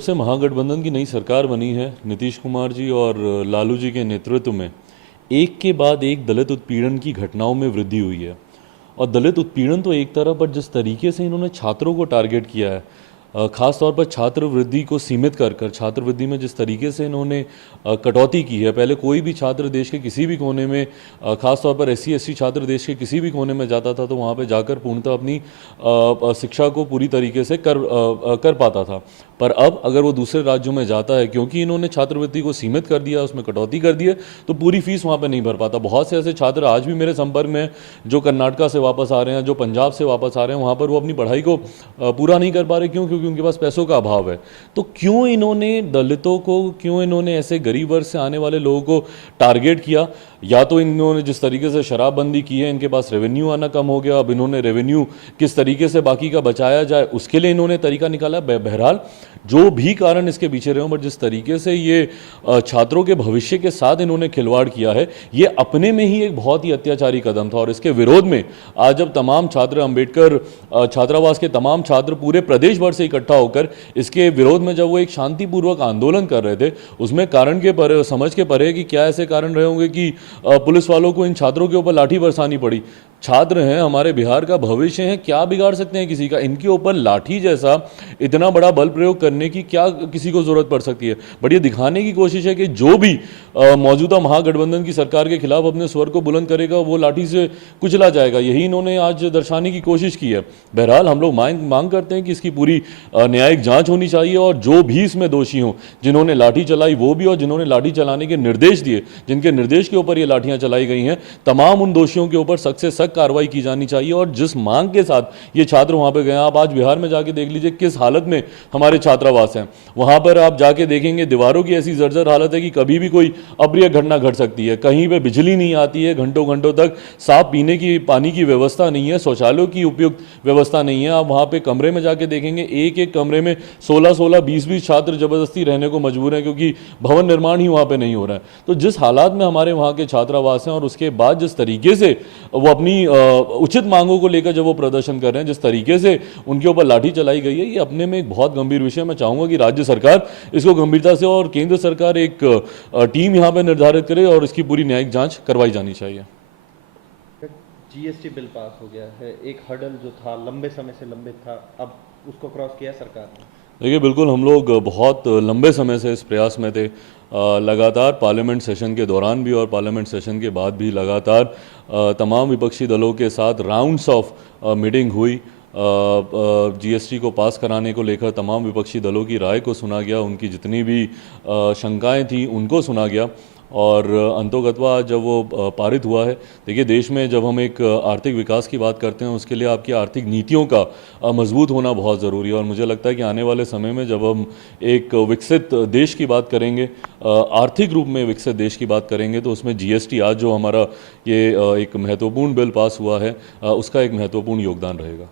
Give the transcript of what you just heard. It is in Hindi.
से महागठबंधन की नई सरकार बनी है। नीतीश कुमार जी और लालू जी के नेतृत्व में एक के बाद एक दलित उत्पीड़न की घटनाओं में वृद्धि हुई है। और दलित उत्पीड़न तो एक तरफ, पर जिस तरीके से इन्होंने छात्रों को टारगेट किया है, खास तौर पर छात्रवृत्ति को सीमित कर कर छात्रवृत्ति में जिस तरीके से इन्होंने कटौती की है। पहले कोई भी छात्र देश के किसी भी कोने में, खास तौर पर SC ST छात्र देश के किसी भी कोने में जाता था तो वहाँ पे जाकर पूर्णतः अपनी शिक्षा को पूरी तरीके से कर पाता था। पर अब अगर वो दूसरे राज्यों में जाता है, क्योंकि इन्होंने छात्रवृत्ति को सीमित कर दिया, उसमें कटौती कर दी है, तो पूरी फीस वहाँ पे नहीं भर पाता। बहुत से ऐसे छात्र आज भी मेरे संपर्क में हैं जो कर्नाटका से वापस आ रहे हैं, जो पंजाब से वापस आ रहे हैं। वहाँ पर वो अपनी पढ़ाई को पूरा नहीं कर पा रहे। क्यों? क्योंकि उनके पास पैसों का अभाव है। तो क्यों इन्होंने दलितों को, क्यों इन्होंने ऐसे गरीब वर्ग से आने वाले लोगों को टारगेट किया? या तो इन्होंने जिस तरीके से शराबबंदी की है, इनके पास रेवेन्यू आना कम हो गया। अब इन्होंने रेवेन्यू किस तरीके से बाकी का बचाया जाए, उसके लिए इन्होंने तरीका निकाला। बहरहाल जो भी कारण इसके पीछे रहे हों, बट जिस तरीके से ये छात्रों के भविष्य के साथ इन्होंने खिलवाड़ किया है, ये अपने में ही एक बहुत ही अत्याचारी कदम था। और इसके विरोध में आज जब तमाम छात्र, अंबेडकर छात्रावास के तमाम छात्र पूरे प्रदेश भर से इकट्ठा होकर इसके विरोध में जब वो एक शांतिपूर्वक आंदोलन कर रहे थे, उसमें कारण के परे, समझ के परे कि क्या ऐसे कारण रहे होंगे कि पुलिस वालों को इन छात्रों के ऊपर लाठी बरसानी पड़ी। छात्र हैं, हमारे बिहार का भविष्य है, क्या बिगाड़ सकते हैं किसी का? इनके ऊपर लाठी जैसा इतना बड़ा बल प्रयोग करने की क्या किसी को जरूरत पड़ सकती है? बट ये दिखाने की कोशिश है कि जो भी मौजूदा महागठबंधन की सरकार के खिलाफ अपने स्वर को बुलंद करेगा, वो लाठी से कुचला जाएगा। यही इन्होंने आज दर्शाने की कोशिश की है। बहरहाल हम लोग मांग करते हैं कि इसकी पूरी न्यायिक जांच होनी चाहिए, और जो भी इसमें दोषी हों, जिन्होंने लाठी चलाई वो भी, और जिन्होंने लाठी चलाने के निर्देश दिए, जिनके निर्देश के ऊपर ये लाठियां चलाई गई हैं, तमाम उन दोषियों के ऊपर सख्त से सख्त कार्रवाई की जानी चाहिए। और जिस मांग के साथ ये छात्र वहां पे गए, आप आज बिहार में जाके देख लीजिए किस हालत में हमारे छात्रावास हैं। वहां पर आप जाके देखेंगे दीवारों की ऐसी जर्जर हालत है कि कभी भी कोई अप्रिय घटना घट सकती है। कहीं पे बिजली नहीं आती है, घंटों घंटों तक साफ पीने की पानी की व्यवस्था नहीं है, शौचालयों की उपयुक्त व्यवस्था नहीं है। आप वहां पे कमरे में जाके देखेंगे, एक एक कमरे में 16-16, 20-20 छात्र जबरदस्ती रहने को मजबूर हैं, क्योंकि भवन निर्माण ही वहां पे नहीं हो रहा है। तो जिस हालात में हमारे वहां के छात्रावास हैं, और उसके बाद जिस तरीके से वो अपनी उचित मांगों को लेकर जब वो प्रदर्शन कर रहे हैं, जिस तरीके से उनके ऊपर लाठी चलाई गई है, ये अपने में एक बहुत गंभीर विषय। मैं चाहूंगा कि राज्य सरकार इसको गंभीरता से, और केंद्र सरकार एक टीम यहां पे निर्धारित करे और इसकी पूरी न्यायिक जांच करवाई जानी चाहिए। GST बिल पास हो गया है, एक हर्डल जो था लंबे समय से लंबित था, अब उसको क्रॉस किया सरकार ने। देखिए, बिल्कुल हम लोग बहुत लंबे समय से इस प्रयास में थे। लगातार पार्लियामेंट सेशन के दौरान भी और पार्लियामेंट सेशन के बाद भी लगातार तमाम विपक्षी दलों के साथ राउंड्स ऑफ मीटिंग हुई। GST को पास कराने को लेकर तमाम विपक्षी दलों की राय को सुना गया, उनकी जितनी भी शंकाएं थी उनको सुना गया, और अंतोगत्वा जब वो पारित हुआ है। देखिए, देश में जब हम एक आर्थिक विकास की बात करते हैं, उसके लिए आपकी आर्थिक नीतियों का मजबूत होना बहुत ज़रूरी है। और मुझे लगता है कि आने वाले समय में जब हम एक विकसित देश की बात करेंगे, आर्थिक रूप में विकसित देश की बात करेंगे, तो उसमें GST आज जो हमारा ये एक महत्वपूर्ण बिल पास हुआ है, उसका एक महत्वपूर्ण योगदान रहेगा।